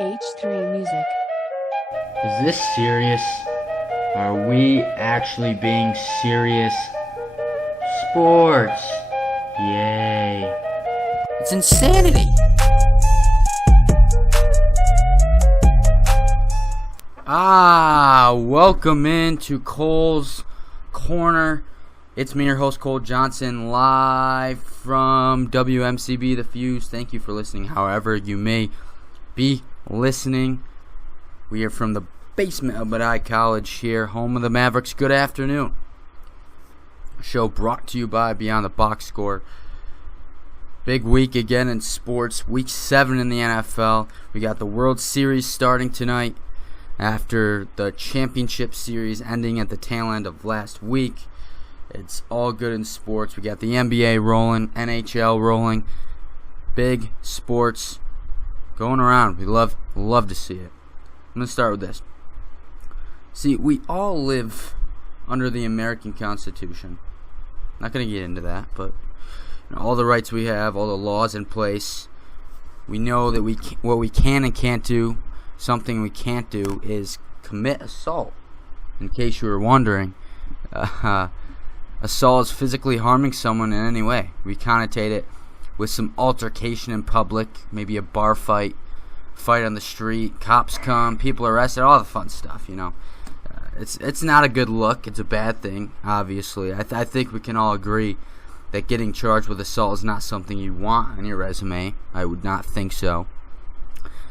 H3 Music. Is this serious? Are we actually being serious? Sports! Yay. It's insanity! Welcome into Cole's Corner. It's me, your host, Cole Johnson, live from WMCB The Fuse. Thank you for listening, however you may be listening. We are from the basement of Medai College here, home of the Mavericks. Good afternoon. Show brought to you by Beyond the Box Score. Big week again in sports. Week 7 in the NFL. We got the World Series starting tonight after the championship series ending at the tail end of last week. It's all good in sports. We got the NBA rolling, NHL rolling. Big sports going around. We love to see it. I'm going to start with this. See, we all live under the American Constitution. Not going to get into that, but all the rights we have, all the laws in place. We know that what we can and can't do. Something we can't do is commit assault. In case you were wondering, assault is physically harming someone in any way. We connotate it with some altercation in public, maybe a bar fight on the street, cops come, people arrested, all the fun stuff, you know. It's not a good look. It's a bad thing, obviously. I think we can all agree that getting charged with assault is not something you want on your resume. I would not think so.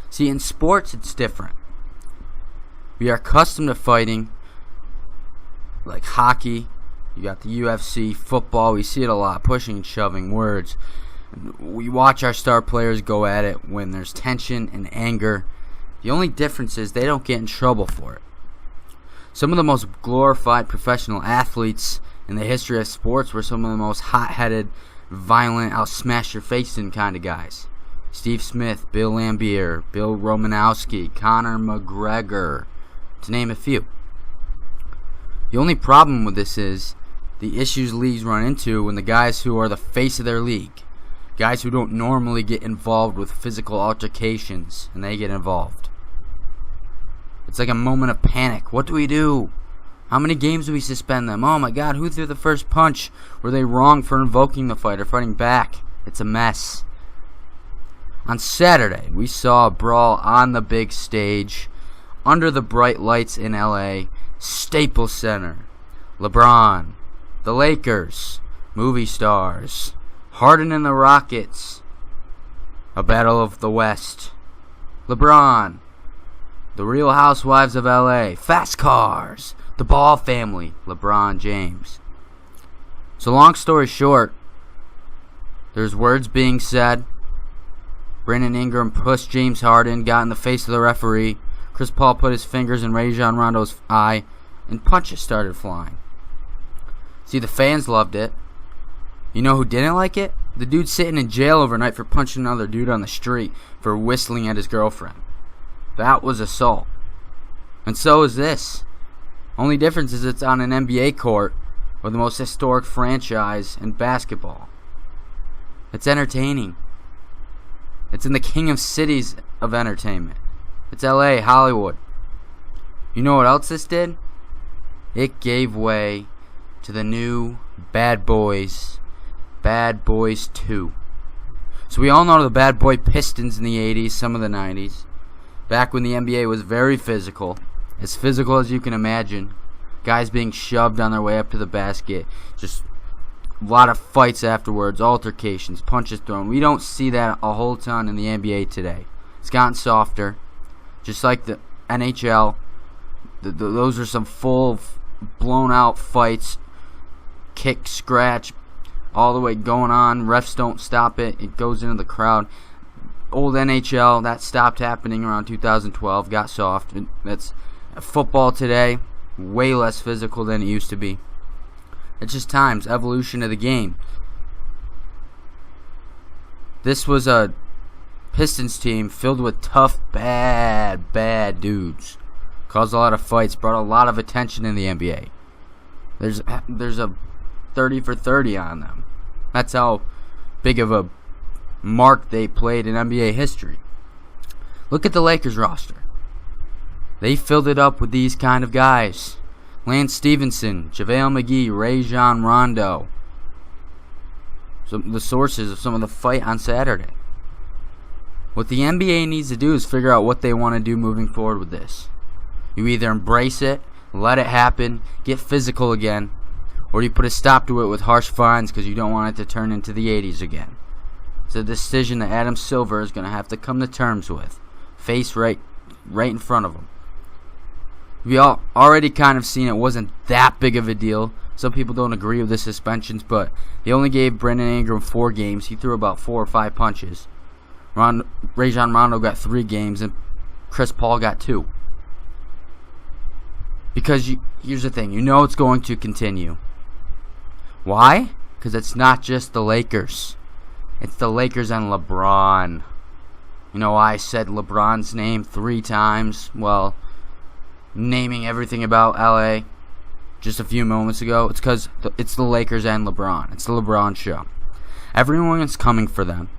See, in sports, it's different. We are accustomed to fighting, like hockey. You got the UFC, football. We see it a lot, pushing and shoving, words. We watch our star players go at it when there's tension and anger. The only difference is they don't get in trouble for it. Some of the most glorified professional athletes in the history of sports were some of the most hot-headed, violent, I'll smash your face in kind of guys. Steve Smith, Bill Laimbeer, Bill Romanowski, Conor McGregor, to name a few. The only problem with this is the issues leagues run into when the guys who are the face of their league, guys who don't normally get involved with physical altercations, and they get involved. It's like a moment of panic. What do we do? How many games do we suspend them? Oh my God, who threw the first punch? Were they wrong for invoking the fight or fighting back? It's a mess. On Saturday, we saw a brawl on the big stage, under the bright lights in LA, Staples Center. LeBron, the Lakers, movie stars, Harden and the Rockets, a battle of the West. LeBron, the Real Housewives of LA, fast cars, the Ball family, LeBron James. So long story short, there's words being said. Brandon Ingram pushed James Harden, got in the face of the referee. Chris Paul put his fingers in Rajon Rondo's eye, and punches started flying. See, the fans loved it. You know who didn't like it? The dude sitting in jail overnight for punching another dude on the street for whistling at his girlfriend. That was assault. And so is this. Only difference is it's on an NBA court with the most historic franchise in basketball. It's entertaining. It's in the king of cities of entertainment. It's LA, Hollywood. You know what else this did? It gave way to the new Bad Boys 2. So we all know the Bad Boy Pistons in the 80s, some of the 90s. Back when the NBA was very physical. As physical as you can imagine. Guys being shoved on their way up to the basket. Just a lot of fights afterwards, altercations, punches thrown. We don't see that a whole ton in the NBA today. It's gotten softer. Just like the NHL. Those are some full, blown out fights. Kick, scratch, all the way going on. Refs don't stop it. It goes into the crowd. Old NHL, that stopped happening around 2012. Got soft. That's football today. Way less physical than it used to be. It's just times, evolution of the game. This was a Pistons team filled with tough, bad dudes. Caused a lot of fights, brought a lot of attention in the NBA. There's a 30 for 30 on them. That's how big of a mark they played in NBA history. Look at the Lakers roster. They filled it up with these kind of guys. Lance Stevenson, JaVale McGee, Rajon Rondo. Some of the sources of some of the fight on Saturday. What the NBA needs to do is figure out what they want to do moving forward with this. You either embrace it, let it happen, get physical again, or you put a stop to it with harsh fines because you don't want it to turn into the 80s again. It's a decision that Adam Silver is going to have to come to terms with. Face right in front of him. We all already kind of seen it wasn't that big of a deal. Some people don't agree with the suspensions, but they only gave Brandon Ingram 4 games. He threw about 4 or 5 punches. Rajon Rondo got 3 games, and Chris Paul got 2. Because here's the thing, you know it's going to continue. Why? Because it's not just the Lakers. It's the Lakers and LeBron. You know why I said LeBron's name 3 times? Well, naming everything about LA just a few moments ago. It's because it's the Lakers and LeBron. It's the LeBron show. Everyone is coming for them.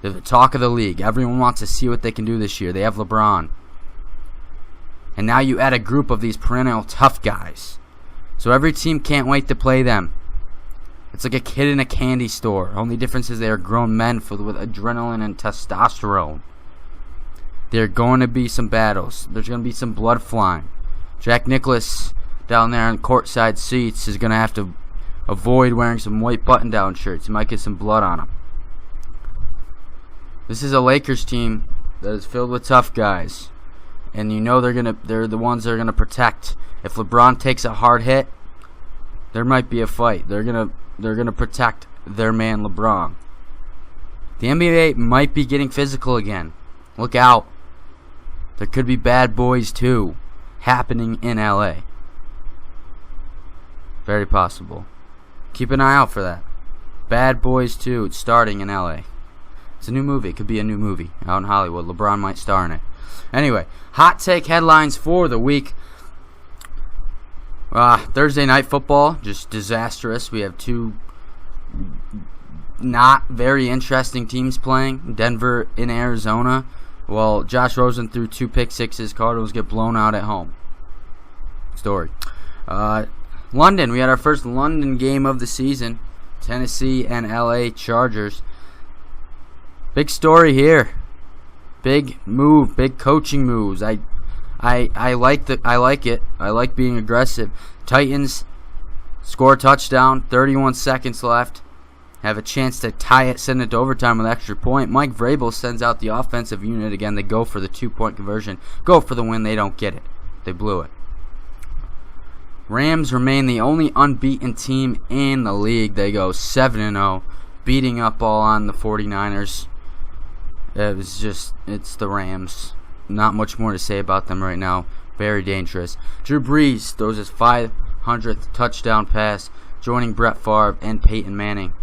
They're the talk of the league. Everyone wants to see what they can do this year. They have LeBron. And now you add a group of these perennial tough guys. So every team can't wait to play them. It's like a kid in a candy store. Only difference is they are grown men filled with adrenaline and testosterone. There are going to be some battles. There's going to be some blood flying. Jack Nicklaus down there in courtside seats is going to have to avoid wearing some white button-down shirts. He might get some blood on him. This is a Lakers team that is filled with tough guys. And you know they're the ones that are going to protect. If LeBron takes a hard hit, there might be a fight. They're going to protect their man LeBron. The NBA might be getting physical again. Look out. There could be bad boys too happening in LA. Very possible. Keep an eye out for that. Bad Boys 2, it's starting in LA. It's a new movie. It could be a new movie out in Hollywood. LeBron might star in it. Anyway, hot take headlines for the week. Thursday night football, just disastrous. We have 2 not very interesting teams playing. Denver in Arizona. Well, Josh Rosen threw 2 pick sixes. Cardinals get blown out at home. Story. London, we had our first London game of the season. Tennessee and LA Chargers. Big story here. Big move, big coaching moves. I like it. I like being aggressive. Titans score a touchdown, 31 seconds left. Have a chance to tie it, send it to overtime with an extra point. Mike Vrabel sends out the offensive unit again. They go for the 2-point conversion. Go for the win. They don't get it. They blew it. Rams remain the only unbeaten team in the league. They go 7-0, beating up all on the 49ers. It's the Rams. Not much more to say about them right now. Very dangerous. Drew Brees throws his 500th touchdown pass, joining Brett Favre and Peyton Manning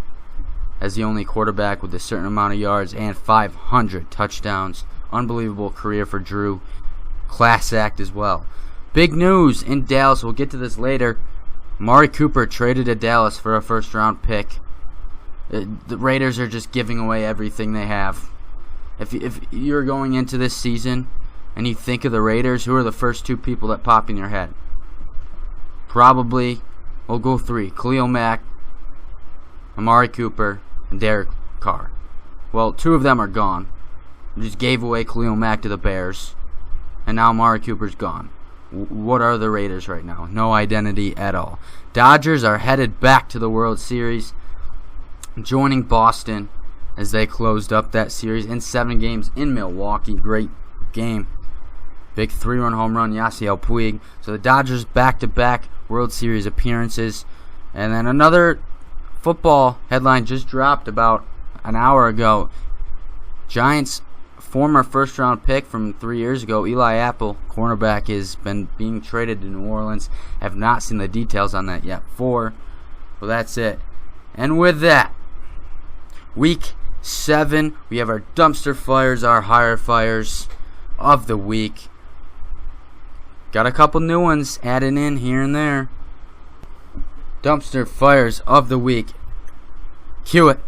as the only quarterback with a certain amount of yards and 500 touchdowns. Unbelievable career for Drew. Class act as well. Big news in Dallas. We'll get to this later. Amari Cooper traded to Dallas for a first-round pick. The Raiders are just giving away everything they have. If you're going into this season and you think of the Raiders, who are the first 2 people that pop in your head? Probably, we'll go 3. Khalil Mack, Amari Cooper, and Derek Carr. Well, 2 of them are gone. We just gave away Khalil Mack to the Bears, and now Amari Cooper's gone. What are the Raiders right now? No identity at all. Dodgers are headed back to the World Series, joining Boston as they closed up that series in 7 games in Milwaukee. Great game. Big 3-run home run, Yasiel Puig. So the Dodgers back-to-back World Series appearances. And then another football headline just dropped about an hour ago. Giants former first-round pick from 3 years ago, Eli Apple, cornerback, has been being traded to New Orleans. Have not seen the details on that yet. Well, that's it. And with that, Week 7, we have our dumpster fires, our higher fires of the week. Got a couple new ones added in here and there. Dumpster fires of the week. Cue it.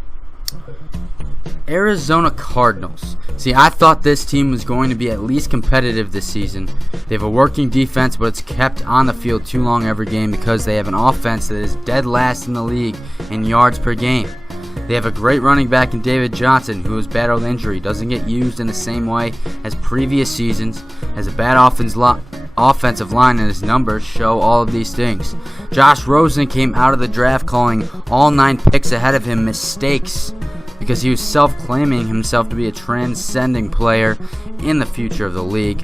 Arizona Cardinals. See, I thought this team was going to be at least competitive this season. They have a working defense, but it's kept on the field too long every game because they have an offense that is dead last in the league in yards per game. They have a great running back in David Johnson, who has battled injury, doesn't get used in the same way as previous seasons, has a bad offensive line, and his numbers show all of these things. Josh Rosen came out of the draft calling all 9 picks ahead of him mistakes because he was self-claiming himself to be a transcending player in the future of the league.